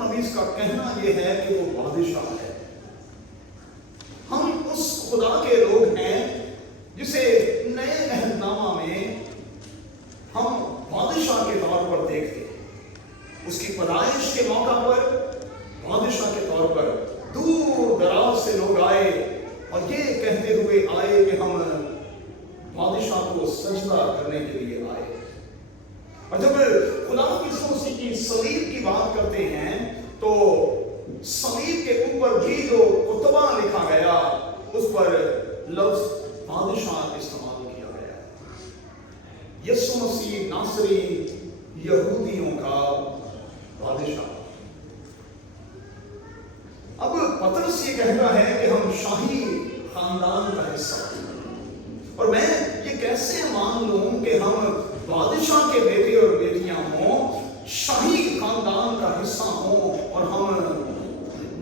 नबीस का कहना यह है कि वो बादशाह है। हम उस खुदा के लोग हैं जिसे नए अहदनामा में हम बादशाह के तौर पर देखते हैं। उसकी पैदाइश के मौका पर बादशाह के तौर पर दूर दराज से लोग आए और ये कहते हुए आए कि हम बादशाह को सजदा करने के लिए आए। और जब खुदा की सलीब की बात करते हैं तो सलीब के ऊपर भी जो कुतबा लिखा गया उस पर लफ्ज बादशाह इस्तेमाल किया गया। यीशु मसीह नासरी यहूदियों का बादशाह। अब पतरस ये कहता है कि हम शाही खानदान का हिस्सा हैं। और मैं ये कैसे मान लूं कि हम बादशाह के बेटे और बेटियां हों, शाही खानदान का हिस्सा हों और हम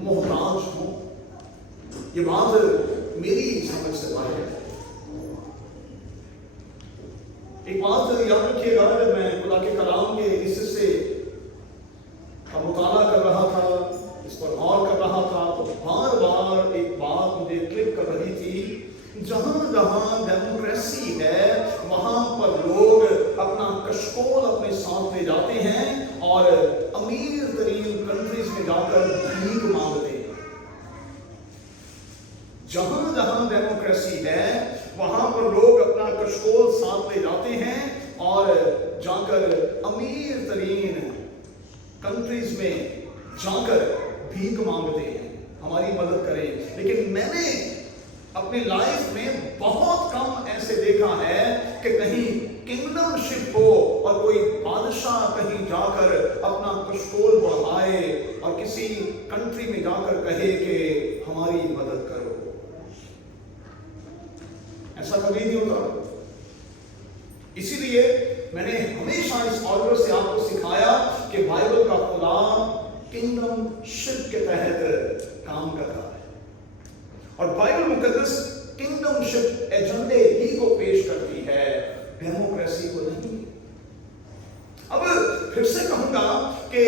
मोहताज हों? ये बात मेरी समझ से बाहर है। एक बात याद रखिएगा, जब मैं खुदा के कलाम के इस हिस्से का मुताला कर रहा था, इस पर गौर कर रहा था, तो बार बार एक बात मुझे क्लिक कर रही थी। जहां जहां डेमोक्रेसी है वहां पर लोग अपना कशकोल अपने साथ ले जाते हैं और अमीर तरीन कंट्रीज में जाकर भीख मांगते हैं। जहां जहां डेमोक्रेसी है वहां पर लोग अपना कशकोल साथ ले जाते हैं और जाकर अमीर तरीन कंट्रीज में जाकर भीख मांगते हैं, हमारी मदद करें। लेकिन मैंने अपनी लाइफ में बहुत कम ऐसे देखा है कि कहीं किंगडमशिप हो और कोई बादशाह कहीं जाकर अपना कशकोल बढ़ाए और किसी कंट्री में जाकर कहे कि हमारी मदद करो। ऐसा कभी नहीं होता। इसीलिए मैंने हमेशा इस ऑर्डर से आपको सिखाया कि बाइबल का खुदा किंगडमशिप के तहत काम कर रहा है और बाइबल मुकद्दस किंगडमशिप एजेंडे ही को पेश करती है, डेमोक्रेसी को नहीं। अब फिर से कहूंगा कि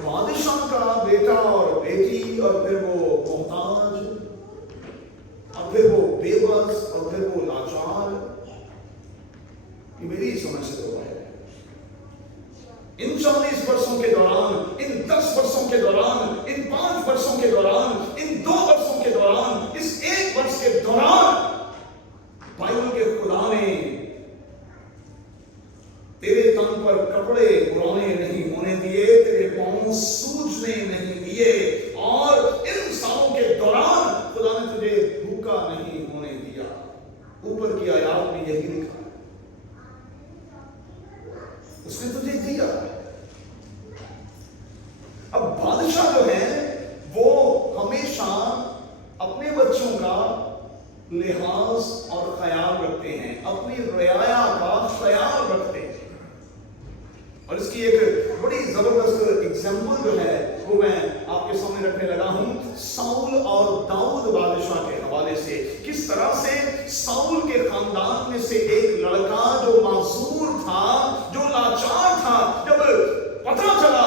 बादशाह का बेटा और बेटी और फिर वो मोहताज और फिर वो बेबस और फिर वो लाचार, ये मेरी समझ से तो है। इन 40 वर्षों के दौरान, इन 10 वर्षों के दौरान, इन 5 वर्षों के दौरान, इन 2 वर्षों के दौरान, इस 1 वर्ष के दौरान बाइबल के खुदा ने तेरे तन पर कपड़े पुराने नहीं होने दिए, तेरे पांव सूजने नहीं दिए और इन सालों के दौरान खुदा ने तुझे भूखा नहीं होने दिया। ऊपर की आयत में यही लिखा, उसने तुझे दिया। अब बादशाह जो है वो हमेशा अपने बच्चों का लिहाज और ख्याल रखते हैं, अपनी रियाया का ख्याल रखते हैं। और इसकी एक बड़ी जबरदस्त एग्जाम्पल जो है वो मैं आपके सामने रखने लगा हूं, साउल और दाऊद बादशाह के हवाले से। किस तरह से साउल के खानदान में से एक लड़का जो मासूर था, जो लाचार था, जब पता चला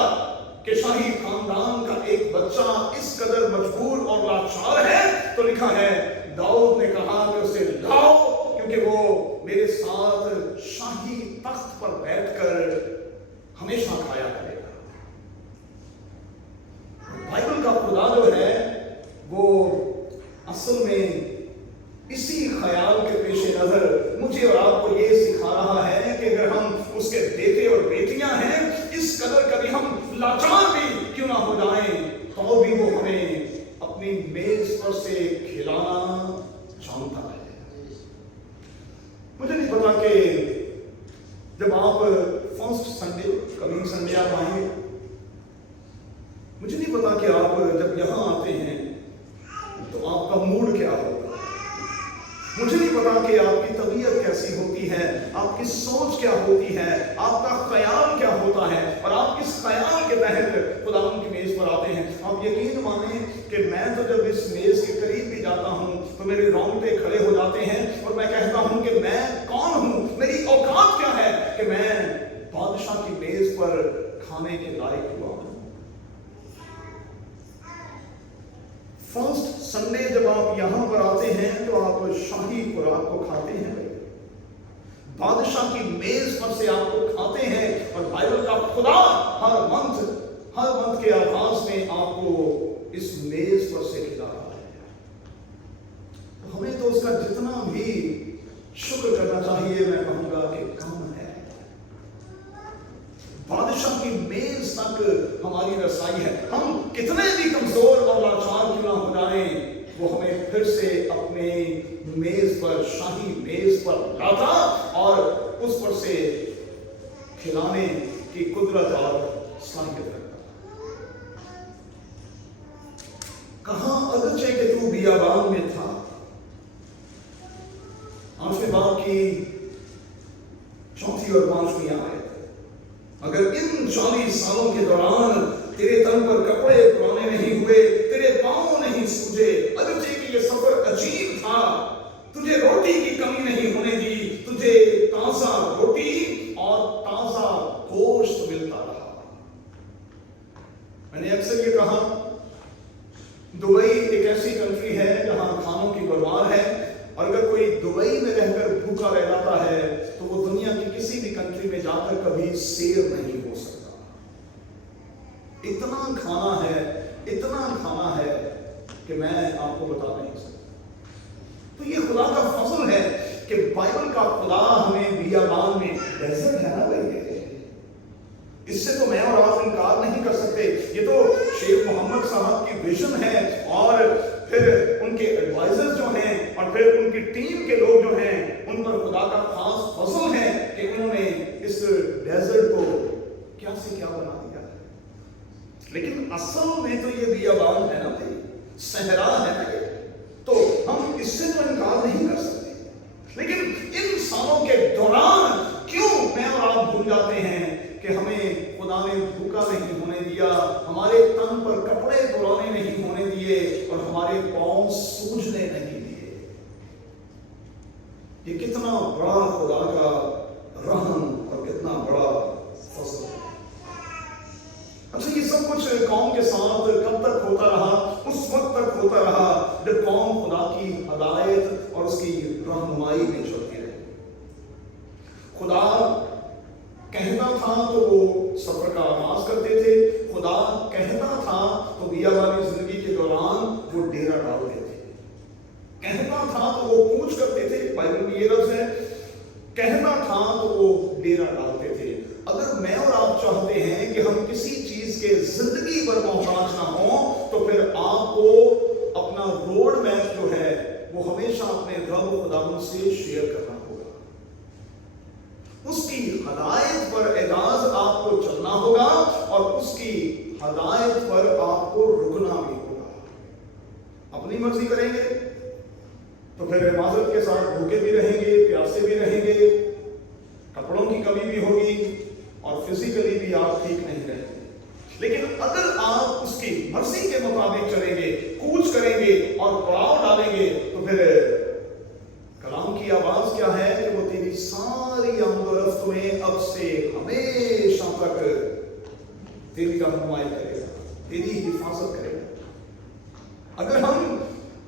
कि शाही खानदान का एक बच्चा इस कदर मजबूर और लाचार है, तो लिखा है दाऊद ने कहा कि उसे लाओ, क्योंकि वो मेरे साथ शाही तख्त पर बैठकर हमेशा खाया करेगा। बाइबल का खुदा जो है वो असल में इसी ख्याल के पेश नजर मुझे और आपको ये सिखा रहा है कि अगर हम उसके बेटे और बेटियां हैं, इस कदर कभी हम लाचार भी क्यों ना हो जाएं, तो भी वो हमें अपनी मेज पर से खिलाना जानता है। मुझे नहीं पता कि जब आप फर्स्ट संडे, कमिंग संडे आप आएंगे, मुझे नहीं पता कि आप जब यहां आते हैं तो आपका मूड क्या होगा। मुझे नहीं पता कि आपकी तबीयत कैसी होती है, आपकी सोच क्या होती है, आपका ख्याल क्या होता है और आप किस ख्याल के तहत खुदा की मेज पर आते हैं। आप यकीन माने कि मैं तो जब इस मेज के करीब भी जाता हूं तो मेरे रोंगटे खड़े हो जाते हैं और मैं कहता हूं कि मैं कौन हूं, मेरी औकात क्या है कि मैं बादशाह की मेज पर खाने के लायक हुआ हूं। फर्स्ट संडे जब आप यहाँ पर आते हैं तो आप शाही खुराक को खाते हैं, बादशाह की मेज पर से आपको खाते हैं, और बाइबल का खुदा हर मंथ के आगाज में आपको इस मेज पर से खिला रहा है। तो हमें तो उसका जितना भी शुक्र करना चाहिए, मैं कहूंगा कि कम है। बादशाह की मेज तक हमारी रसाई है। हम कितने भी कमजोर और लाचार क्यों ना हो जाएं, वो हमें फिर से अपने मेज पर, शाही मेज पर लाता और उस पर से खिलाने की कुदरत और सलाहियत रखता। कहां अगरचे कि तू बियाबान में था, 8वें बाब की 4 और 5 आयत। अगर इन 40 सालों के दौरान तेरे तन पर कपड़े पुराने नहीं हुए, तेरे पांव नहीं सूजे, अगरचे कि ये सफर अजीब था, तुझे रोटी की कमी नहीं होने दी, तुझे ताजा रोटी और ताजा गोश्त मिलता रहा। मैंने अक्सर ये कहा, दुबई एक ऐसी कंट्री है जहां खानों की बरमार है, और अगर कोई दुबई में रहकर भूखा रह जाता है तो वो दुनिया की किसी भी कंट्री में जाकर कभी सेव नहीं हो सकता। इतना खाना है कि मैं आपको बता नहीं सकता। तो ये खुदा का फजल है कि बाइबल का खुदा हमें बियाबान में, डेजर्ट है ना भाई, इससे तो मैं और आप इनकार नहीं कर सकते। ये तो शेख मोहम्मद साहब की विजन है, और फिर उनके एडवाइजर्स जो हैं और फिर उनकी टीम के लोग जो हैं, उन पर खुदा का खास फजल है कि उन्होंने इस डेजर्ट को क्या से क्या बना दिया है। लेकिन असल में तो ये बियाबान है ना भाई, सहरा है ना ये, तो हम इससे तो इनकार नहीं कर सकते। लेकिन इन सालों के दौरान क्यों मैं और आप भूल जाते हैं कि हमें खुदा ने भूखा नहीं होने दिया, हमारे तन पर कपड़े पुराने नहीं होने दिए, और हमारे पांव सूजने नहीं दिए। ये कितना बड़ा खुदा का रहम और कितना बड़ा फजल है। अच्छा, ये सब कुछ कौम के साथ कब तक होता रहा? उस वक्त तक होता रहा जब कौम खुदा की हदायत और उसकी रहनुमाई में चलती रही। खुदा कहता था तो वो सफर का आगाज करते थे, खुदा कहता था तो बियाबानी जिंदगी के दौरान वो डेरा डालते थे, कहता था तो वो पूछ करते थे। बाइबल में ये लफ्ज है, कहता था तो वो डेरा डालते थे। अगर मैं और आप चाहते हैं कि हम किसी चीज के जिंदगी पर मोहताज ना हो, तो फिर आपको अपना रोड मैप जो है वो हमेशा अपने रब खुदावंद से शेयर करना होगा। उसकी हदायत पर एजाज आपको चलना होगा, और उसकी हदायत पर आपको रुकना भी होगा। अपनी मर्जी करेंगे तो फिर माजरत के साथ भूखे भी रहेंगे, प्यासे भी रहेंगे, कपड़ों की कमी भी होगी, और फिजिकली भी आप ठीक नहीं रहेंगे। लेकिन अगर आप उसकी मर्जी के मुताबिक चलेंगे, कूच करेंगे और पड़ाव डालेंगे, तो फिर कलाम की आवाज क्या है कि वो तेरी सारी आमदोरफ्त में अब से हमेशा तक तेरी रहनुमाई करेगा, तेरी हिफाजत करेगा। अगर हम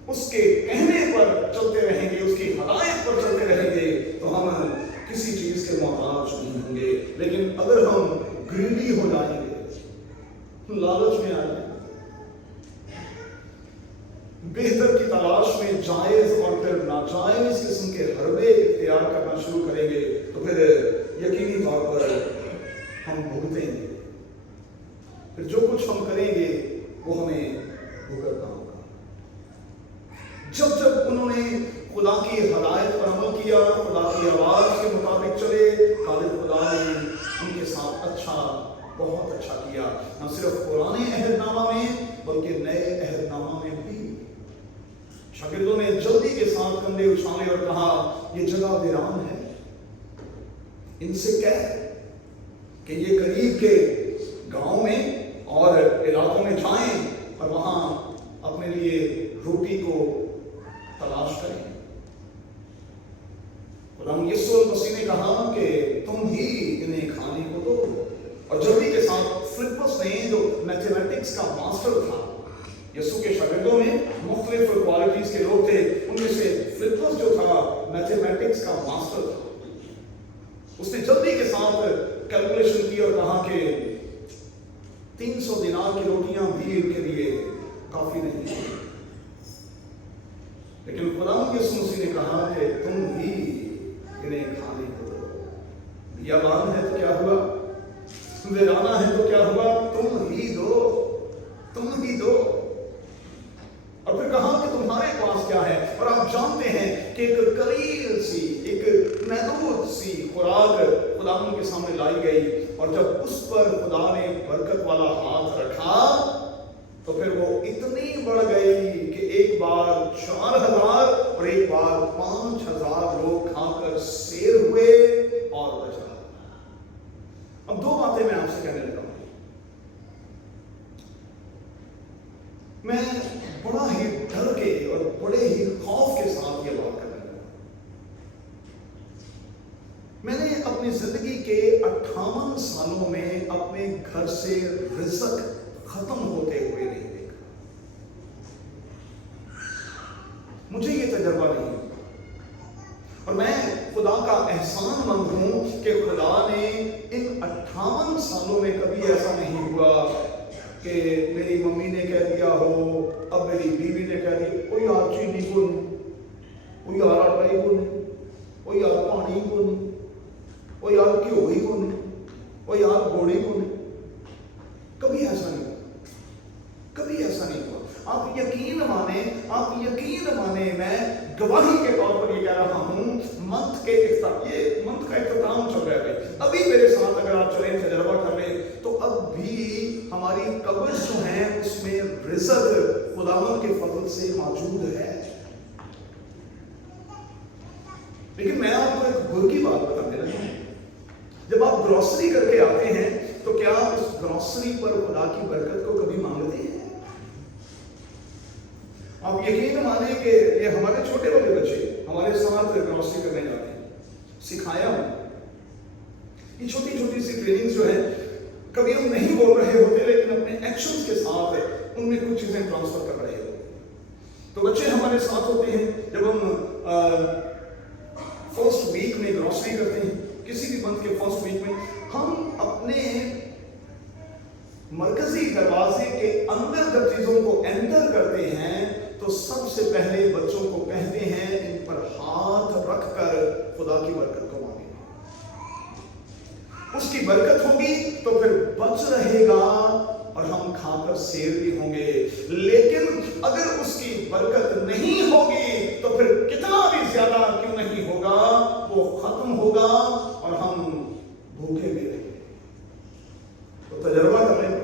उसके कहने पर चलते रहेंगे, उसकी हदायत पर चलते रहेंगे, तो हम किसी चीज के मोहताज नहीं होंगे। लेकिन अगर हम ग्रीडी हो जाएंगे, लालच में आ जाएंगे, बेहतर की तलाश में जायज और फिर नाजायज किस्म के हरबे इख्तियार करना शुरू करेंगे, तो फिर यकीनी तौर पर हम भुगतेंगे। फिर जो कुछ हम करेंगे वो हमें भुगतना होगा। जब जब उन्होंने खुदा की हदायत पर अमल किया, खुदा की आवाज के मुताबिक चले, खालिद खुदा ने उनके साथ बहुत अच्छा किया। न सिर्फ पुराने अहदनामा में बल्कि नए अहदनामा में भी शागिर्दों ने जल्दी के साथ कंधे उछाले और कहा, ये जगह वीरान है, इनसे कह कि ये करीब के गांव में और इलाकों में जाएं और वहां अपने लिए रोटी को तलाश करें। खुदावंद यीशु मसीह ने कहा कि तुम ही इन्हें खाने को दो, और जल्दी के साथ फिलिप्पस ने, जो मैथमेटिक्स का मास्टर था, यीशु के शागिर्दों में मुख्तलिफ क्वालिटीज के लोग थे। उनमें से फिलिपस जो था मैथमेटिक्स का मास्टर था। उसने जल्दी के साथ कैलकुलेशन की और कहा कि 300 दिनार की रोटियां भी इनके लिए काफी नहीं। लेकिन खुदा यीशु मसीह ने कहा कि तुम ही इन्हें खाने को दो। बियाबान है तो क्या हुआ, वीराना है तो क्या हुआ, तुम ही दो, तुम ही दो। और फिर कहा कि तुम्हारे पास क्या है। और आप जानते हैं कि एक कलील सी, एक महदूद सी खुराक खुदा के सामने लाई गई। और जब उस पर खुदा ने बरकत वाला हाथ रखा तो फिर वो इतनी बढ़ गई कि एक बार 4000 और एक बार 5000 लोग खाकर सैर हुए और बचा। अब दो बातें मैं आपसे कहने लगा हूं। मैं बड़ा ही डर के और बड़े ही खौफ के साथ ये बात कर रहा हूं। मैंने अपनी जिंदगी के 58 सालों में अपने घर से रिज़्क खत्म होते हुए नहीं देखा। मुझे ये तजर्बा नहीं है और मैं खुदा का एहसानमंद हूं कि खुदा ने इन 58 सालों में कभी ऐसा नहीं हुआ कि मेरी मम्मी ने कह दिया हो, अब मेरी बीवी ने कह दिया, ओ यार चीनी को नहीं, ओ यार आटा ही को नहीं, ओ यार पानी को नहीं, ओ यार घ्यो ही को नहीं, ओ यार गोड़ी को नहीं। कभी ऐसा नहीं हुआ, कभी ऐसा नहीं हुआ। आप यकीन माने मैं गवाही के तौर पर ये कह रहा हूं, मंथ का इख्तिताम चल रहा है। अभी मेरे साथ अगर आप चलें, तजर्बा कर लें, तो अब भी हमारी कब्र जो है उसमें रिज़्क खुदावंद के फजल से मौजूद है। लेकिन मैं आपको एक गुर की बात बताने लगा हूं। जब आप ग्रोसरी करके आते हैं तो क्या उस ग्रोसरी पर खुदा की बरकत को कभी मांगते हैं? आप यकीन माने कि ये हमारे छोटे वाले बच्चे हमारे साथ ग्रोसरी करने जाते हैं, सिखाया हूं। ये छोटी छोटी सी ट्रेनिंग जो है, कभी हम नहीं बोल रहे होते लेकिन अपने एक्शंस के साथ उनमें कुछ चीजें ट्रांसफर कर रहे होते। तो बच्चे हमारे साथ होते हैं जब हम फर्स्ट वीक में ग्रोसरी करते हैं, किसी भी मंथ के फर्स्ट वीक में हम अपने मरकजी दरवाजे के अंदर जब चीजों को एंटर करते हैं तो सबसे पहले बच्चों को कहते हैं इन पर हाथ रखकर खुदा की बरकत को मांगे। उसकी बरकत होगी तो फिर बच रहेगा और हम खाकर सैर भी होंगे। लेकिन अगर उसकी बरकत नहीं होगी तो फिर कितना भी ज्यादा क्यों नहीं होगा, वो खत्म होगा और हम भूखे भी रहेंगे। तो तजर्बा कर लें।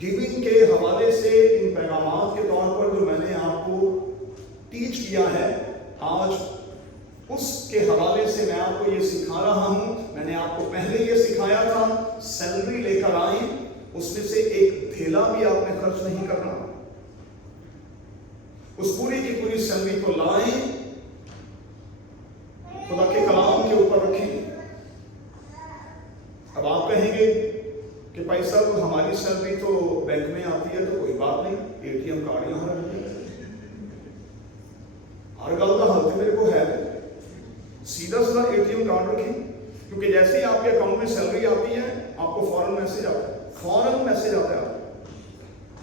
गिविंग के हवाले से इन पैगामात के तौर पर जो मैंने आपको टीच किया है आज, उसके हवाले से मैं आपको ये सिखा रहा हूं। मैंने आपको पहले ये सिखाया था, सैलरी लेकर आए, उसमें से एक थैला भी आपने खर्च नहीं करना। उस पूरी की पूरी सैलरी को लाएं, खुदा के कलाम के ऊपर रखें। अब आप कहेंगे कि भाई साहब हमारी सैलरी तो बैंक में आती है तो कोई बात नहीं, एटीएम कार्ड यहां रख दिया। हर गल का हल मेरे को है, सीधा सीधा एटीएम कार्ड रखें, क्योंकि जैसे ही आपके अकाउंट में सैलरी आती है आपको फौरन मैसेज आता है, फौरन मैसेज आता है,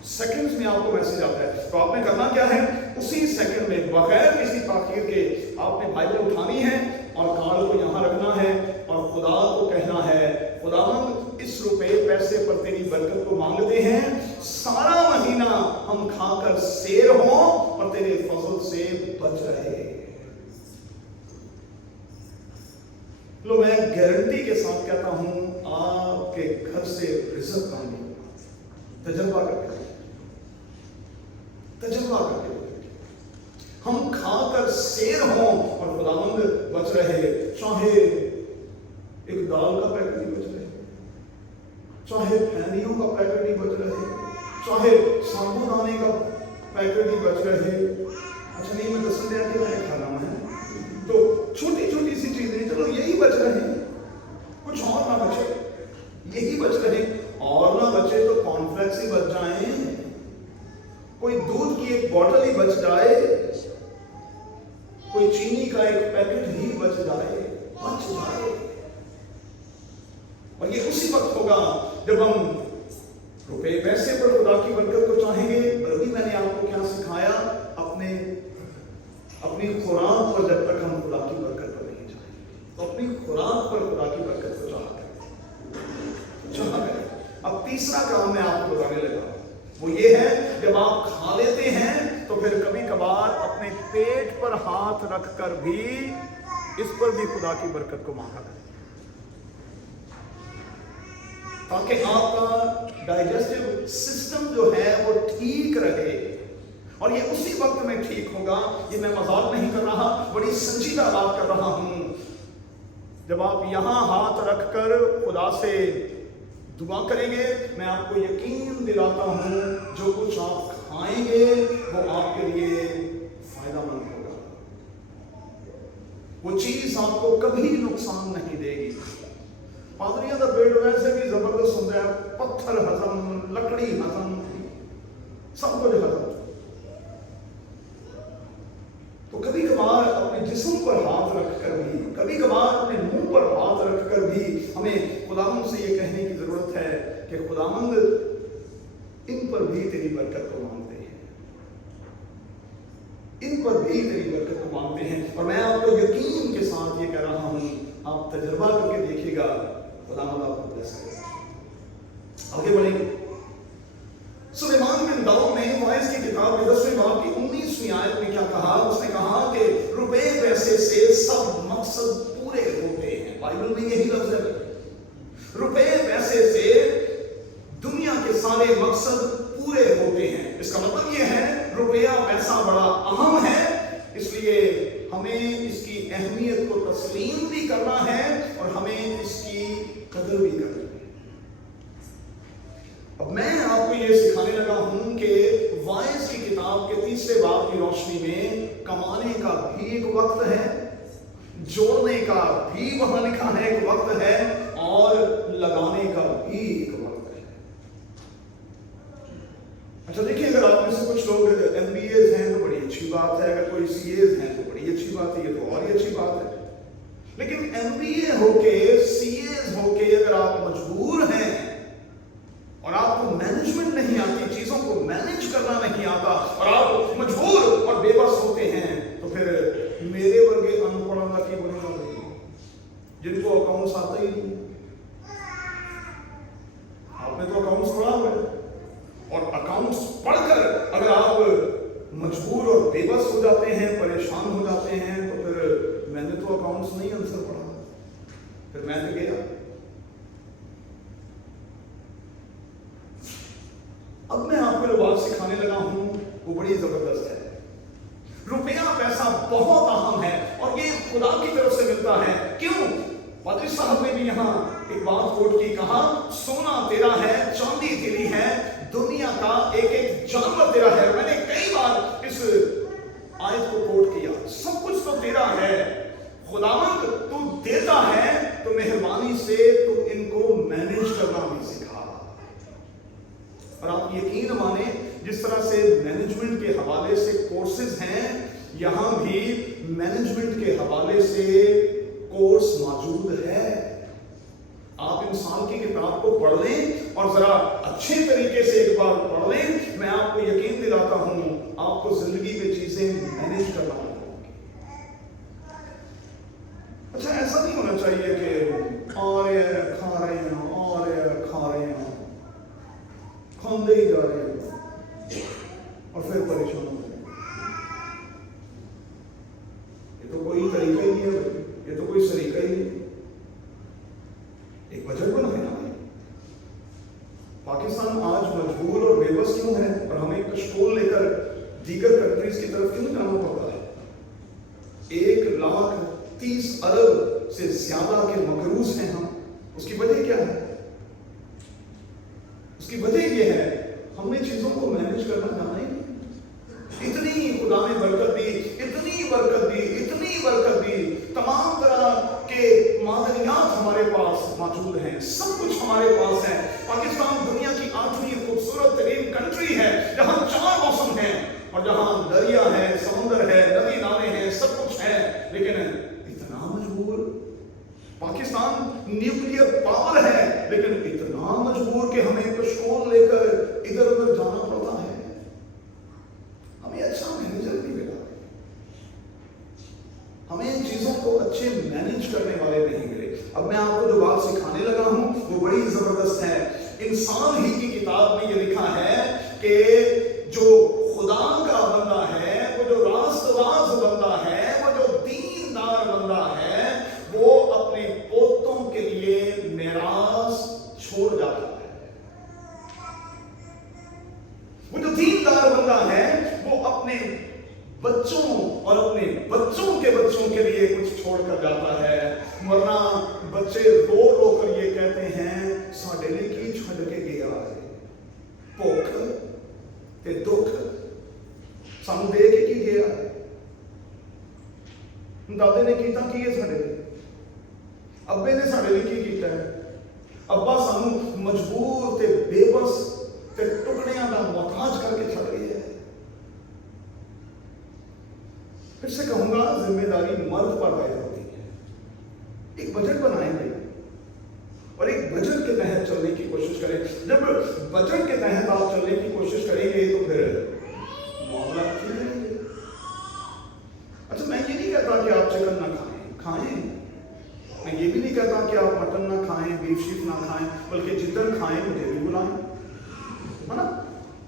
सेकंड्स में आपको मैसेज आता है। तो आपने करना क्या है, उसी सेकंड में बगैर किसी ताखीर के आपने बाइबल उठानी है और कार्ड को यहां रखना है और खुदा को कहना है, खुदावंद इस रुपए पैसे पर तेरी बरकत को मांगते हैं, सारा महीना हम खाकर सैर हो और तेरे फजल से बच रहे। लो मैं गारंटी के साथ कहता हूं आपके घर से रिज़्क आने, तजर्बा करके हम खाकर सैर हों और खुदावंद बच रहे। चाहे एक दाल का पैकेट ही बच रहे, चाहे फैनियों का पैकेट ही बच रहे, चाहे साबुदाने का पैकेट ही बच रहे। अच्छा नहीं, मैं 10 रुपया के मैंने खाना है, तो छोटी छोटी सी चीजें, चलो यही बच रहे, कुछ और ना बचे, यही बच रहे। और ना बचे तो कॉर्नफ्लेक्स ही बच जाएं, दूध की एक बोतल ही बच जाए, कोई चीनी का एक पैकेट ही बच जाए। और ये उसी वक्त होगा जब हम रुपए पैसे पर खुदा की बरकत को चाहेंगे। और अभी मैंने आपको क्या सिखाया, अपनी खुराक पर जब तक हम खुदा की बरकत पर नहीं चाहेंगे, तो अपनी खुराक पर खुदा की बरकत को चाहा करें। अब तीसरा काम मैं आपको बताने लगा, वो ये है, जब आप खा लेते हैं तो फिर कभी कभार अपने पेट पर हाथ रखकर भी इस पर भी खुदा की बरकत को मांगा करें, ताकि आपका डाइजेस्टिव सिस्टम जो है वो ठीक रहे। और ये उसी वक्त में ठीक होगा, ये मैं मजाक नहीं कर रहा, बड़ी संजीदा बात कर रहा हूं। जब आप यहां हाथ रखकर खुदा से दुआ करेंगे, मैं आपको यकीन दिलाता हूं जो कुछ आप खाएंगे वो आपके लिए फायदेमंद होगा। वो चीज आपको कभी नुकसान नहीं देगी। पादरियों का पेट वैसे भी जबरदस्त होता है, पत्थर हजम, लकड़ी हजम, सब कुछ हजम। तो कभी कभार अपने जिस्म पर हाथ रखकर भी, कभी कभार अपने मुंह पर हाथ रखकर भी हमें खुदावंद से ये कहने की जरूरत है कि खुदावंद इन पर भी तेरी बरकत को मांगते हैं, इन पर भी तेरी बरकत को मांगते हैं। और मैं आपको यकीन के साथ ये कह रहा हूं, आप तजर्बा करके देखिएगा, खुदावंद आपको ब्लेस करेगा। आगे बढ़ेंगे। सुलेमान बिन दाऊद ने वाइज की किताब में 10वें बाब की 19वीं आयत में क्या कहा? उसने कहा कि रुपए पैसे से सब मकसद पूरे होते हैं। बाइबल में यही लफ्ज है, रुपए पैसे से दुनिया के सारे मकसद पूरे होते हैं। इसका मतलब यह है रुपया पैसा बड़ा अहम है, इसलिए हमें इसकी अहमियत को तस्लीम भी करना है और हमें इसकी कदर भी करनी है। अब मैं आपको यह सिखाने लगा हूं कि वाइज की किताब के 3 बाब की रोशनी में कमाने का भी एक वक्त है, जोड़ने का भी वहां लिखा है एक वक्त है, और लगाने का भी एक वक्त है। अच्छा देखिए, अगर आप में से कुछ लोग MBAs हैं तो बड़ी अच्छी बात है, अगर कोई CAs हैं तो बड़ी अच्छी बात है, ये तो और ही अच्छी बात है। लेकिन MBA होके, CAs होके अगर आप मजबूर हैं और आपको मैनेजमेंट नहीं आती, चीजों को मैनेज करना नहीं आता, और आप मजबूर और बेबस होते हैं, तो फिर मेरे वर्गे अनपढ़ों का की बनेगा, जिनको अकाउंट्स आता ही नहीं। आपने तो अकाउंट्स पढ़ा हुआ है, और अकाउंट्स पढ़कर अगर आप मजबूर और बेबस हो जाते हैं, परेशान हो जाते हैं, तो फिर मैंने तो अकाउंट्स नहीं आंसर पढ़ा, फिर मैं तो गया। अब मैं आपको जो बात सिखाने लगा हूं वो बड़ी जबरदस्त है। रुपया पैसा बहुत अहम है और ये खुदा की तरफ से मिलता है। क्यों? पादरी साहब ने भी यहां एक बात कोट की, कहा सोना तेरा है, चांदी तेरी है, दुनिया का एक एक जानवर तेरा है। मैंने कई बार इस आयत को कोट किया, सब कुछ तो तेरा है, खुदावंद तू देता है, तो मेहरबानी से तू इनको मैनेज करना भी सिखा। और आप यकीन माने, जिस तरह से मैनेजमेंट के हवाले से कोर्सेज हैं, यहां भी मैनेजमेंट के हवाले से कोर्स मौजूद है। आप इन साल की किताब को पढ़ लें और जरा अच्छे तरीके से एक बार पढ़ लें, मैं आपको यकीन दिलाता हूं आपको जिंदगी में चीजें मैनेज करना होगा। अच्छा, ऐसा नहीं होना चाहिए कि और खा रहे हैं और खा रहे हैं, खाते ही जा रहे हैं और फिर परेशान हो रहे हैं। ये तो कोई तरीका ही नहीं है, ये तो कोई सलीका ही नहीं। एक बजट बनाए ना। पाकिस्तान आज मजबूर और बेबस क्यों है और हमें कशकोल लेकर दीगर कंट्रीज की तरफ क्यों जाना पड़ता है? 1,30 अरब से ज्यादा के मकरूज हैं हम। उसकी वजह क्या है? उसकी वजह यह है हमने चीजों को मैनेज करना जाना ही नहीं। इतनी खुदा ने बरकत दी, इतनी बरकत दी, इतनी बरकत दी, तमाम तरह के मादनियात हमारे पास मौजूद हैं, सब कुछ हमारे पास है। पाकिस्तान दुनिया की 8वीं खूबसूरत तरीन कंट्री है जहां 4 मौसम हैं। न्यूक्लियर पावर है, लेकिन इतना मजबूर कि हमें पिस्तौल लेकर इधर उधर जाना पड़ता है। हमें अच्छा मैनेजर नहीं मिला, हमें इन चीजों को अच्छे मैनेज करने वाले नहीं मिले। अब मैं आपको जो बात सिखाने लगा हूं वो बड़ी जबरदस्त है। इंसान ही की किताब में ये लिखा है कि जो खुदा का बंदा है, वो जो रास्तबाज बंदा है, वो जो दीनदार बंदा है, वो अपने पोतों के लिए मिरास छोड़ जाता है। वो जो दीनदार बंदा है वो अपने बच्चों और अपने बच्चों के लिए कुछ छोड़ कर जाता है। वरना बच्चे रो रो कर ये कहते हैं, साडे लिए की छड़ के गया है, भुख ते दुख सानू दे के की गया। दादे ने कीता की है साडे लिए, अब्बे ने साडे लिए की कीता है। अब्बा सानू मजबूर ते बेबस ते टुकड़ियां दा मोहताज करके छड़ गए है। फिर से कहूंगा, जिम्मेदारी मर्द पर आयद होती है। एक बजट बनाएंगे और एक बजट के तहत चलने की कोशिश करें। जब बजट के तहत आप चलने की कोशिश करेंगे तो फिर मामला ठीक रहेंगे। अच्छा, मैं ये नहीं कहता कि आप चिकन ना खाएं, मैं ये भी नहीं कहता कि आप मटन ना खाएं, बीफ शीफ ना खाएं, बल्कि जितन खाएं मुझे भी बुलाएं, है ना?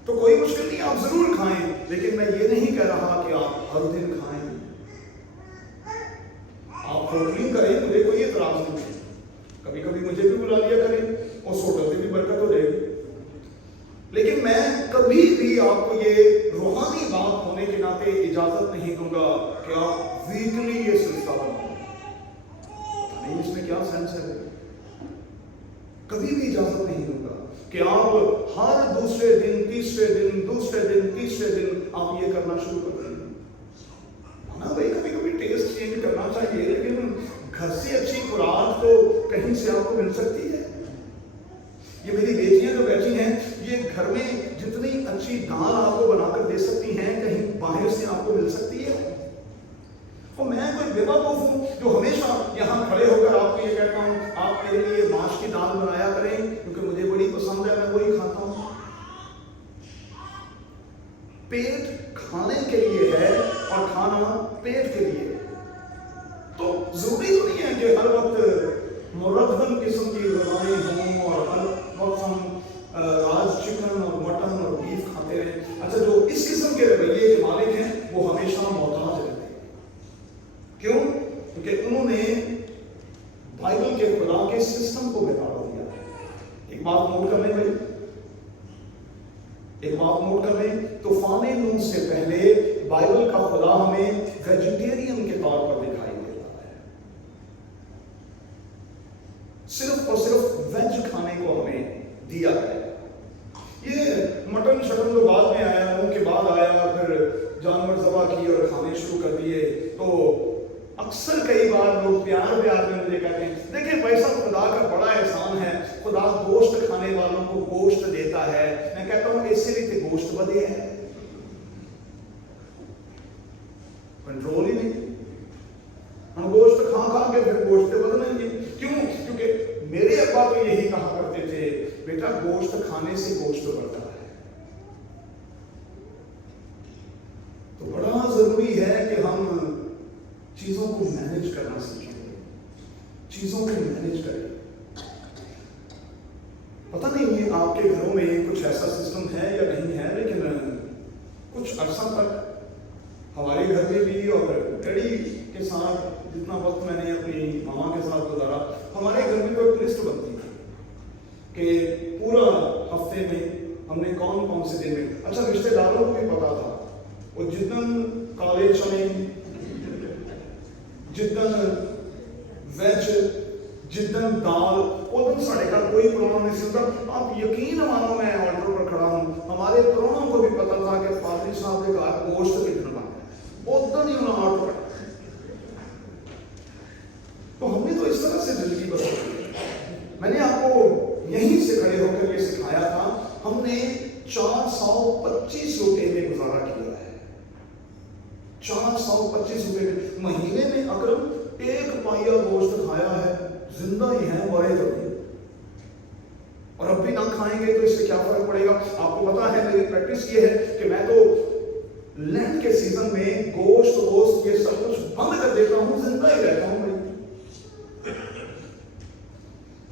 तो कोई मुश्किल नहीं, आप जरूर खाएं, लेकिन मैं ये नहीं कह रहा कि आप हर दिन खाएं। आप प्रोटीन करें, मुझे कोई एतराज नहीं है, कभी कभी मुझे भी बुला लिया करें, उस होटल से भी बरकत हो जाएगी। लेकिन मैं कभी भी आपको ये रूहानी बात होने के नाते इजाजत नहीं दूंगा कि आप वीकली ये सिलसिला बनाओ। नहीं, इसमें क्या सेंस है? कभी भी इजाजत नहीं दूंगा कि आप हर दूसरे दिन, तीसरे दिन आप ये करना शुरू कर दें। ना भाई, कभी कभी टेस्ट चेंज करना चाहिए, लेकिन घर से अच्छी खुराक तो कहीं से आपको मिल सकती है। ये मेरी बेटियां जो बैठी हैं, ये घर में जितनी अच्छी दाल आपको बनाकर दे सकती हैं, कहीं बाहर से आपको मिल सकती है। और मैं कोई बेवकूफ हूं जो हमेशा यहां खड़े होकर आपको ये कहता हूं, आप मेरे लिए मांस की दाल बनाया करें क्योंकि मुझे बड़ी पसंद है, मैं वही खाता हूं। पेट खाने के लिए है और खाना पेट के लिए। तो जरूरी तो नहीं है कि हर वक्त मुरद्दम किस्म की गज़ाएं हों और हर वक्त हम राज चिकन और मटन और बीफ खाते रहें। अच्छा, जो इस किस्म के रवैये के मालिक हैं वो हमेशा मोहताज रहते हैं। क्यों? क्योंकि उन्होंने बाइबल के खुदा के सिस्टम को बिगाड़ दिया है। एक बात नोट कर लें भाई, एक बात नोट कर लें, तूफान नूह से पहले बाइबल का खुदा हमें वेजिटेरियन के तौर पर दिखाई देता है। सिर्फ और सिर्फ वेज खाने को हमें दिया है। ये मटन शटन तो बाद में आया, नूह के बाद आया, फिर जानवर ज़बह किए और खाने शुरू कर दिए। तो अक्सर कई बार लोग प्यार में मुझे कहते हैं, देखिए भाई साहब, खुदा का बड़ा एहसान है, खुदा गोश्त खाने वालों को गोश्त देता है। मैं कहता हूं इससे भी गोश्त बदे है, कंट्रोल ही नहीं। हम गोश्त खा खा के फिर गोश्त बदलेंगे। क्यों? क्योंकि मेरे अब्बा तो यही कहा करते थे, बेटा गोश्त खाने से गोश्त बढ़ता है। तो बड़ा जरूरी है कि हम चीजों को मैनेज करना सीखें, चीजों को मैनेज करें। पता नहीं ये आपके घरों में कुछ ऐसा सिस्टम है या नहीं है, लेकिन कुछ अरसा तक हमारे घर में भी और डैडी के साथ जितना वक्त मैंने अपनी मामा के साथ गुजारा, हमारे घर में तो एक लिस्ट बनती थी कि पूरा हफ्ते में हमने कौन कौन से दिन में। अच्छा, रिश्तेदारों को भी पता था, वो जितन काले चने, जितन वेज, जितन दाल, उधर साढ़े घर कोई प्रोग्राम नहीं सुनता। आप यकीन मानो, मैं ऑर्डर पर खड़ा हूँ, हमारे प्रोग्राम को भी पता था कि पादरी साहब के घर गोश्त कितना बना है, उधर ही उन्होंने ऑर्डर। तो हमने तो इस तरह से जिंदगी बदली। मैंने आपको यहीं से खड़े होकर ये सिखाया था। हमने 425 रुपए में गुजारा किया है। 425 रुपए में। महीने में अकरम 1 पाइया गोश्त खाया है, जिंदा ही हैं, मरे तो नहीं। और अब भी ना खाएंगे तो इससे क्या फर्क पड़ेगा? आपको पता है मेरी प्रैक्टिस ये है कि मैं तो लेंट के सीजन में गोश्त ये सब कुछ बंद कर देता हूं, जिंदा ही रहता हूं।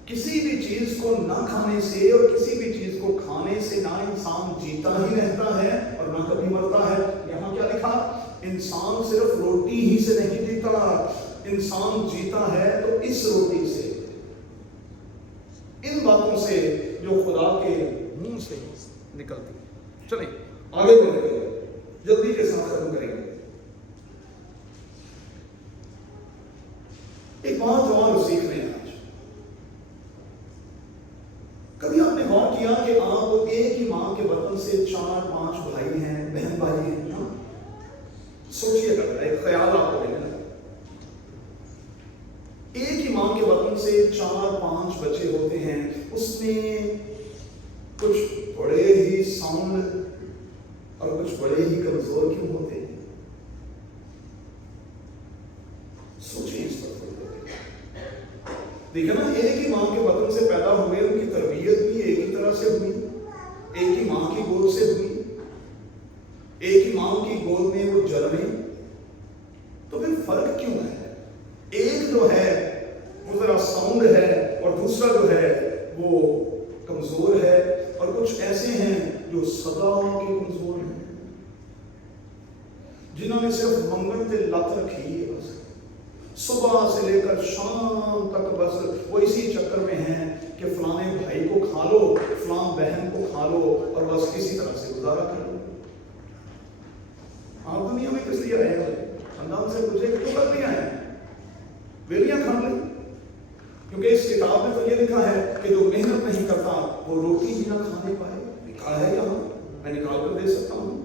किसी भी चीज को ना खाने से और किसी भी चीज को खाने से ना इंसान जीता ही रहता है और ना कभी मरता है। यहां क्या लिखा? इंसान सिर्फ रोटी ही से नहीं जीता, इंसान जीता है तो इस रोटी से, इन बातों से जो खुदा के मुंह से निकलती। चलिए आगे बढ़ेंगे, जल्दी के साथ खत्म करेंगे। एक बात और सीख रहे हैं आज। कभी आपने गौर किया कि आप एक ही मां के बतन से 4-5 भाई हैं, बहन भाई हैं ना? सोचिएगा, एक ख्याल आपको देना। एक ही मां के बतन से 4-5 बच्चे होते हैं, उसमें कुछ बड़े ही साउंड और कुछ बड़े ही कमजोर क्यों होते हैं? सोचिए इस पर। देखा ना, एक ही मां के बतन से पैदा हुए, उनकी तरबियत भी एक ही तरह से हुई, एक ही मां की गोद से हुई, एक ही मां की गोद में वो जन्मे, तो फिर फर्क क्यों है? एक जो है वो जरा साउंड है और दूसरा जो है वो कमजोर है, और कुछ ऐसे हैं जो सदा के कमजोर हैं, जिन्होंने सिर्फ मंगल से लत रखी है, बस सुबह से लेकर शाम तक बस वो इसी चक्कर में हैं कि फलाने भाई को खा लो, फलां बहन को खा लो, और बस किसी तरह से गुजारा कर लो। आप दुनिया में किस लिए आए हो? अंदाज से पूछे क्यों कर दिया है? वेलियां खा ली, क्योंकि इस किताब में तो ये लिखा है कि जो मेहनत नहीं करता वो रोटी भी ना खाने पाए। लिखा है यहाँ, मैं निकाल कर दे सकता हूँ।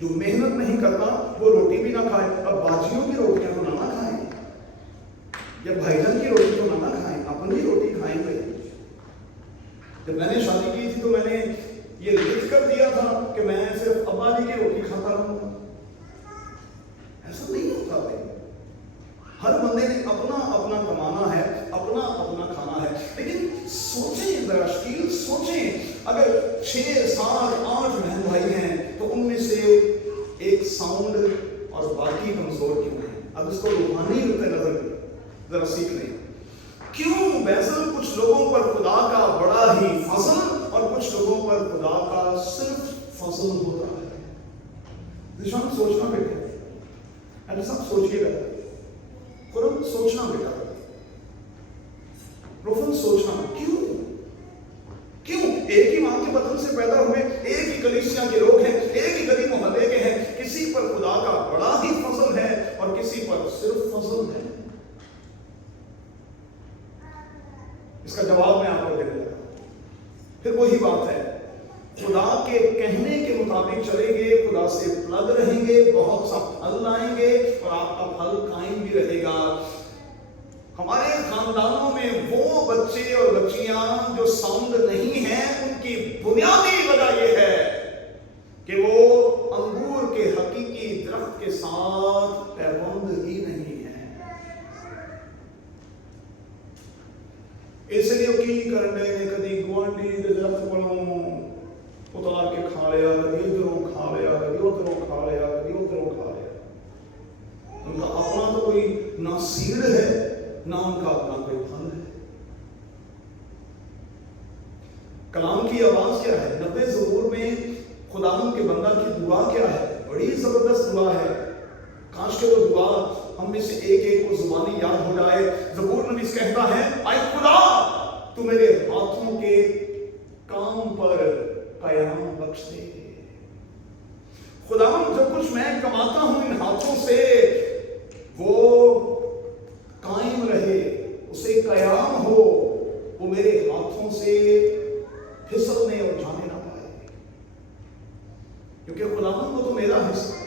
जो मेहनत नहीं करता वो रोटी भी ना खाए। अब बाजियों की रोटियां तो ना खाएं, या भाईजान की रोटी तो ना खाएं, अपनी रोटी खाएंगे। जब मैंने शादी की थी तो मैंने ये लिख कर दिया था कि मैं सिर्फ अब्बा जी की रोटी खाता रहूंगा। ऐसा नहीं होता भाई। हर बंदे ने अपना अपना कमाना है, अपना अपना खाना है। लेकिन सोचें जरा, स्टील सोचें, अगर 6, 7, 8 बहन भाई हैं तो उनमें से एक साउंड और बाकी कमजोर क्यों है? अब इसको रूहानी नजर जरा सीख लें। क्यों बैसल कुछ लोगों पर खुदा का बड़ा ही फजल और कुछ लोगों पर खुदा का सिर्फ फजल होता है? दिशान सोचना बेटा, अरे सब सोचिएगा, कुरान सोचना बेटा, प्रोफन सोचना। क्यों एक ही मां के बतन से पैदा हुए, एक ही कलीसिया के लोग हैं, एक ही गली मोहल्ले के हैं, किसी पर खुदा का बड़ा ही फजल है और किसी पर सिर्फ फजल है? इसका जवाब मैं आपको देने लगा। फिर वही बात है, खुदा के कहने के मुताबिक चलेंगे, खुदा से प्लग रहेंगे, बहुत सा फल लाएंगे और आपका फल कायम भी रहेगा। हमारे खानदानों में वो बच्चे और बच्चियां जो साउंड नहीं हैं, उनकी बुनियादी वजह यह है कि वो अंगूर के हकीकी दरख्त के साथ पैबंद ही नहीं है। इसलिए की करने ने कभी गुआंढी के दरख्त को उतार के खा लिया, कभी इधरों खा लिया, कभी उधरों खा लिया, कभी उधरों खा लिया। उनका अपना तो कोई ना सीड है ना उनका अपना कोई फल है। कलाम की आवाज क्या है? 90 ज़बूर में खुदावंद के बंदा की दुआ क्या है? बड़ी जबरदस्त दुआ है। काश के वो दुआ हम में से एक को जुबानी याद हो जाए। ज़बूर नबी कहता है, आए खुदा तू मेरे हाथों के काम पर कयाम बख्श दे। खुदावंद जो कुछ मैं कमाता हूं इन हाथों से वो कायम रहे, उसे कयाम हो, वो मेरे हाथों से फिसलने और जाने ना पाए, क्योंकि खुदावंद वो तो मेरा हिस्सा।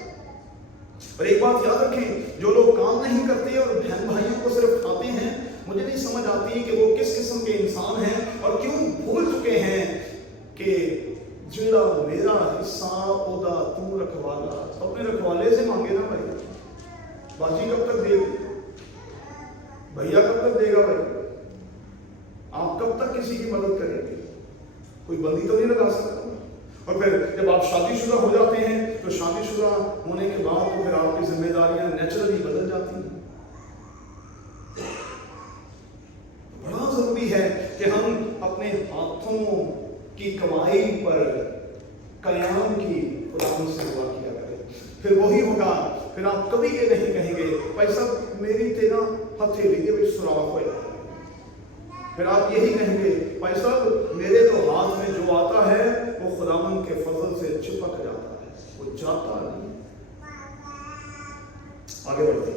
और एक बात याद रखें, जो लोग काम नहीं करते और बहन भाइयों को सिर्फ खाते हैं, मुझे नहीं समझ आती कि वो किस किस्म के इंसान हैं और क्यों भूल चुके हैं कि जिड़ा मेरा हिस्सा ओदा तू रखवाला। तो अपने रखवाले से मांगे ना भाई, बाजी कब तक देगी? भैया कब तक देगा भाई? आप कब तक किसी की मदद करेंगे? कोई बंदी तो नहीं लगा सकता। और फिर जब आप शादीशुदा हो जाते हैं तो शादीशुदा होने के बाद तो फिर आपकी जिम्मेदारियां नेचुरली बदल जाती हैं। बड़ा जरूरी है कि हम अपने हाथों की कमाई पर कयाम की खुदावंद से दुआ किया करें। फिर वही होगा, फिर आप कभी ये नहीं कहेंगे भाई साहब मेरी तेरा हथेली के विच सुराख होया। फिर आप यही कहेंगे भाई साहब मेरे तो हाथ में जो आता है वो खुदावंद के फजल से चिपक जाता है, वो जाता नहीं। आगे बढ़ते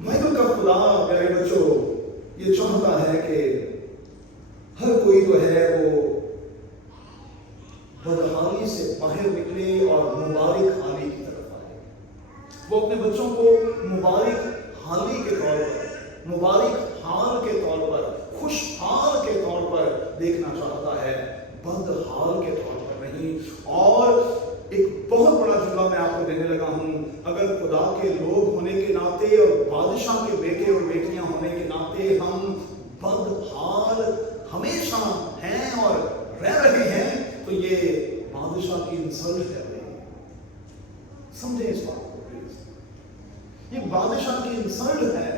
बाइबल का खुदा प्यारे बच्चों ये चाहता है कि हर कोई जो है वो बदहाली से बाहर निकले और मुबारक हाली की तरफ आए। वो अपने बच्चों को मुबारक हाली के तौर पर, मुबारक हाल के तौर पर, खुशहाल के तौर पर देखना चाहता है, बदहाल के तौर पर नहीं। और एक बहुत बड़ा जुमला मैं आपको देने लगा हूं, अगर खुदा के लोग होने के नाते और बादशाह के बेटे और बेटियां होने के नाते हम बदहाल हमेशा हैं और रह रहे हैं तो ये बादशाह की इंसल्ट है। समझे इस बात को प्लीज, ये बादशाह की इंसल्ट है।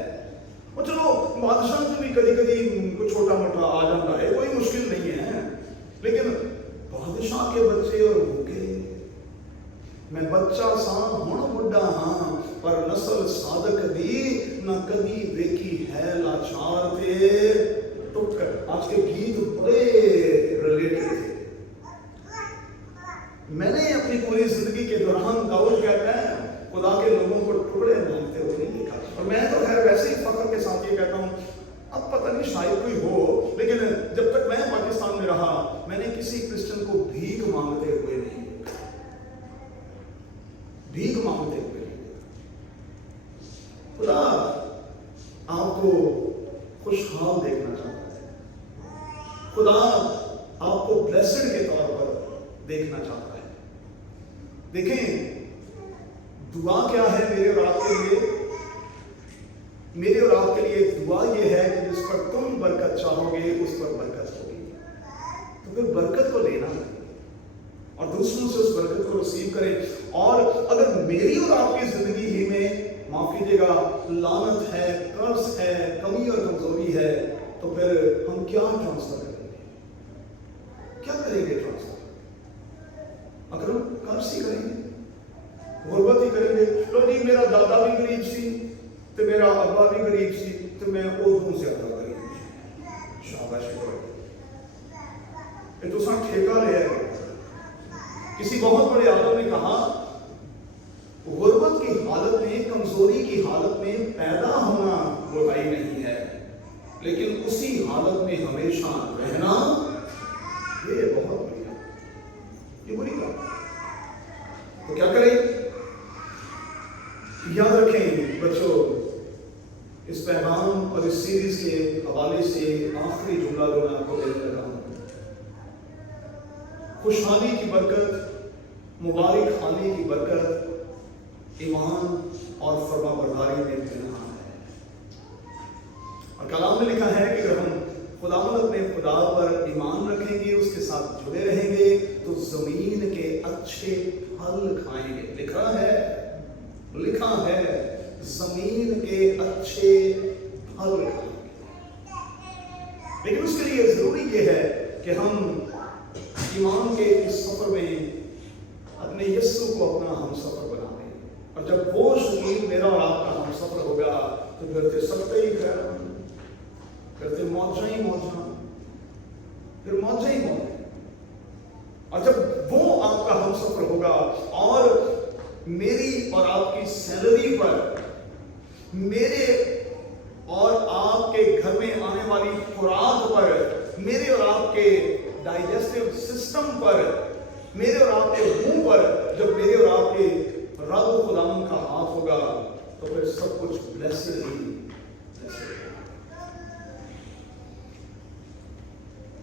और चलो बादशाह से भी कभी कभी कुछ छोटा मोटा आ जाता है, कोई मुश्किल नहीं है, लेकिन बादशाह के बच्चे और भूखे, मैं बच्चा सा हुण बुढ़ा हां पर नस्ल साधक दी न कभी देखी है लाचार थे टुक्कर। आज के गीत बड़े रिलेटेड थे। मैंने अपनी पूरी जिंदगी के दौरान दाऊद कहता है खुदा के लोगों को टुकड़े मांगते हुए नहीं देखा। और मैं तो खैर वैसे ही फख्र के साथ ये कहता हूँ, अब पता नहीं शायद कोई हो, लेकिन जब तक मैं पाकिस्तान में रहा मैंने किसी क्रिश्चियन को भीख मांगते हुए नहीं देखा, भीख मांगते हुए नहीं देखा। खुदा आपको खुशहाल देखना चाहता है, खुदा आपको ब्लेस्ड के तौर पर देखना चाहता है। देखें दुआ क्या है मेरे और आपके लिए? मेरे और आपके लिए दुआ ये है कि जिस पर तुम बरकत चाहोगे उस पर बरकत होगी। तो फिर बरकत को लेना और दूसरों से उस बरकत को रिसीव करें। और अगर मेरी और आपकी जिंदगी ही में, माफ कीजिएगा, लानत है, कर्ज है, कमी और कमजोरी है, तो फिर हम क्या ट्रांसफर करेंगे? क्या करेंगे ट्रांसफर? अगर हम कर्ज ही करेंगे, गुर्बत ही करेंगे, लो जी मेरा दादा भी गरीब सी तो मेरा अब्बा भी गरीब सी तो मैं उदों ज्यादा गरीब। शाबाश ये तो सा ठेका लिया है। किसी बहुत बड़े आदम ने कहा गुर्बत की हालत में, कमजोरी की हालत में पैदा होना बुराई नहीं है, लेकिन उसी हालत में हमेशा रहना ये बहुत बढ़िया, ये बुरी बात। तो क्या करें? याद रखें बच्चों, इस पैगाम और इस सीरीज के हवाले से आखिरी जुमला जो मैं आपको देने लगा हूं, खुशहाली की बरकत, मुबारक हाली की बरकत ईमान और फरमाबरदारी में पनाह है। और कलाम में लिखा है कि अगर हम खुदावंद अपने खुदा पर ईमान रखेंगे, उसके साथ जुड़े रहेंगे, तो जमीन के अच्छे फल खाएंगे। लिखा है जमीन के अच्छे फल खाएंगे। लेकिन उसके लिए जरूरी यह है कि हम ईमान के इस सफर में अपने यीशु को अपना हम सफर बना दें। और जब वो शरीर मेरा और आपका हम सफर होगा तो फिर ते सकते ही करते मौजा ही मौजा, फिर मौजा ही मौजा। और जब वो आपका हम सफर होगा और मेरी और आपकी सैलरी पर, मेरे और आपके घर में आने वाली खुराक पर, मेरे और आपके डाइजेस्टिव सिस्टम पर, मेरे और आपके मुंह पर जब मेरे और आपके रब खुदावंद का हाथ होगा तो फिर सब कुछ ब्लेस्ड ही।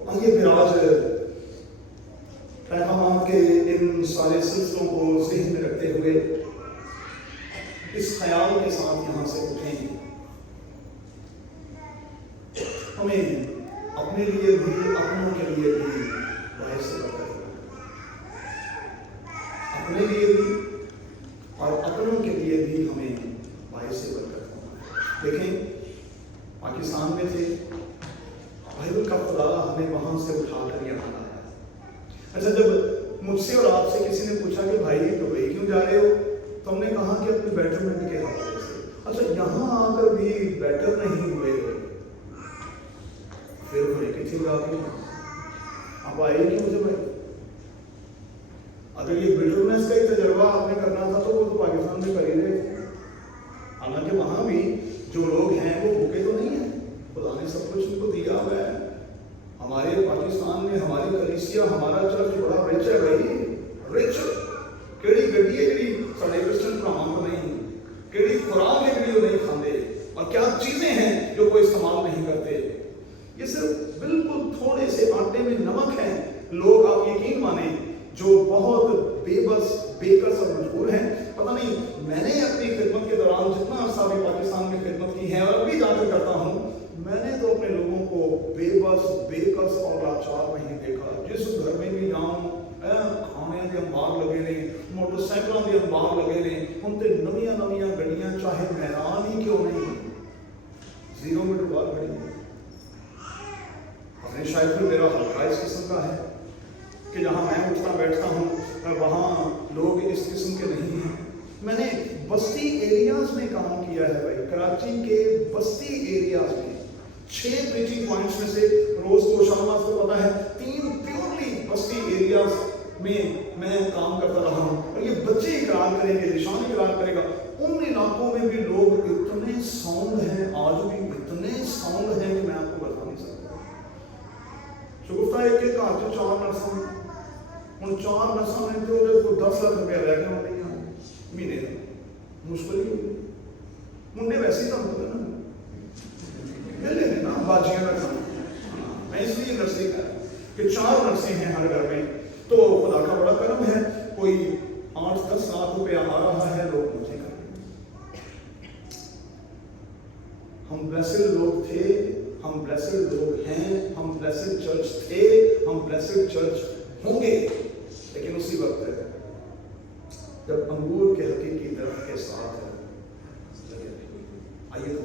आइए फिर आज पैगाम के इन सारे सिलसिलों को ज़हन में रखते हुए, इस ख्याल के अपने लिए भी और अपनों के लिए भी हमें बाइस बरकत होना। देखें, पाकिस्तान में थे, बाइबल का खुदा हमें वहां से उठाकर यहाँ लाया। अच्छा, जब मुझसे और आपसे किसी ने पूछा कि भाई दुबई क्यों जा रहे हो, तो हमने कहा कि अपने बेटरमेंट के हवाले से। अच्छा, यहाँ आकर भी बेटर नहीं हुए, फिर भाई कितनी जाके आप आए क्यों मुझे भाई? अगर ये बिल्डरनेस का ही तजर्बा आपने करना था तो वो तो पाकिस्तान में कर ही रहे थे। हालांकि वहां भी जो लोग हैं वो भूखे तो नहीं है, खुदा ने सब कुछ उनको दिया हुआ है। हमारे पाकिस्तान में हमारी कलीसिया, हमारा चर्च बड़ा रिच है भाई, रिच। केड़ी गड्डी है जी साढ़े क्रिश्चियन भरावां को नहीं, केड़ी खुराक है जी वो नहीं खाते, और क्या चीजें हैं जो कोई इस्तेमाल नहीं करते। ये सिर्फ बिल्कुल थोड़े से आटे में नमक है। लोग, आप यकीन माने, जो बहुत बेबस, बेकस और मजबूर हैं। पता नहीं, मैंने अपनी खिदमत के दौरान जितना अरसा भी पाकिस्तान में खिदमत की है और अभी जाकर करता हूँ, मैंने तो अपने लोगों को बेबस, बेकस और लाचार नहीं देखा। जिस घर में भी जाऊँ, खाने के अंबार लगे ने, मोटरसाइकिलों के अंबार लगे ने, उनते नवियां नवियां गड्डियां, चाहे मैदान ही क्यों नहीं, 0 मीटर बाहर खड़ी है। अपने शायद फिर मेरा हल्का इस किस्म का है कि जहाँ मैं उठता बैठता हूँ वहाँ लोग इस किस्म के नहीं हैं। मैंने बस्ती एरियाज में काम किया है भाई, कराची के बस्ती एरियाज में 6 प्रीचिंग पॉइंट्स में से रोज को शाम आपको पता है 3 प्योरली बस्ती एरियाज में मैं काम करता रहा हूँ। और ये बच्चे इकरार करेंगे, निशान इकरार करेगा, उन इलाकों में भी लोग इतने साउंड हैं, आज भी इतने साउंड हैं कि मैं आपको बता नहीं सकता। शुगुफ्ता एक एक घर से 4 नर्सा हूँ, 4 नर्सा में तो 10 लाख रुपया रह गया महीने का, मुश्किल ही होगी। मुंडे वैसे ही काम होता ना, मिले ना बाजियां का काम। मैं इसलिए नर्सिंग कर कि 4 नर्सें हैं हर घर में, तो खुदा का बड़ा करम है, कोई 8-10 लाख रुपया आ रहा है, लोग मुझे कर। हम ब्लेसेड लोग थे, हम ब्लेसेड लोग हैं, हम ब्लेसेड चर्च थे, हम ब्लेसेड चर्च होंगे। लेकिन उसी वक्त जब अंगूर के हकीकी दरख्त के साथ आइए तो